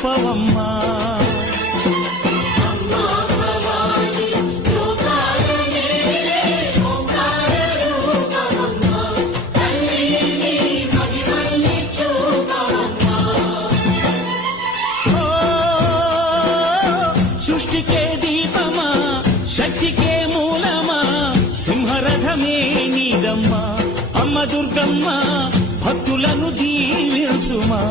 చూపవమ్మా. సృష్టికే దీపమా, శక్తికే మూలమా, సింహరథమే నీదమ్మా. అమ్మ దుర్గమ్మ భక్తులను దీవించుమా.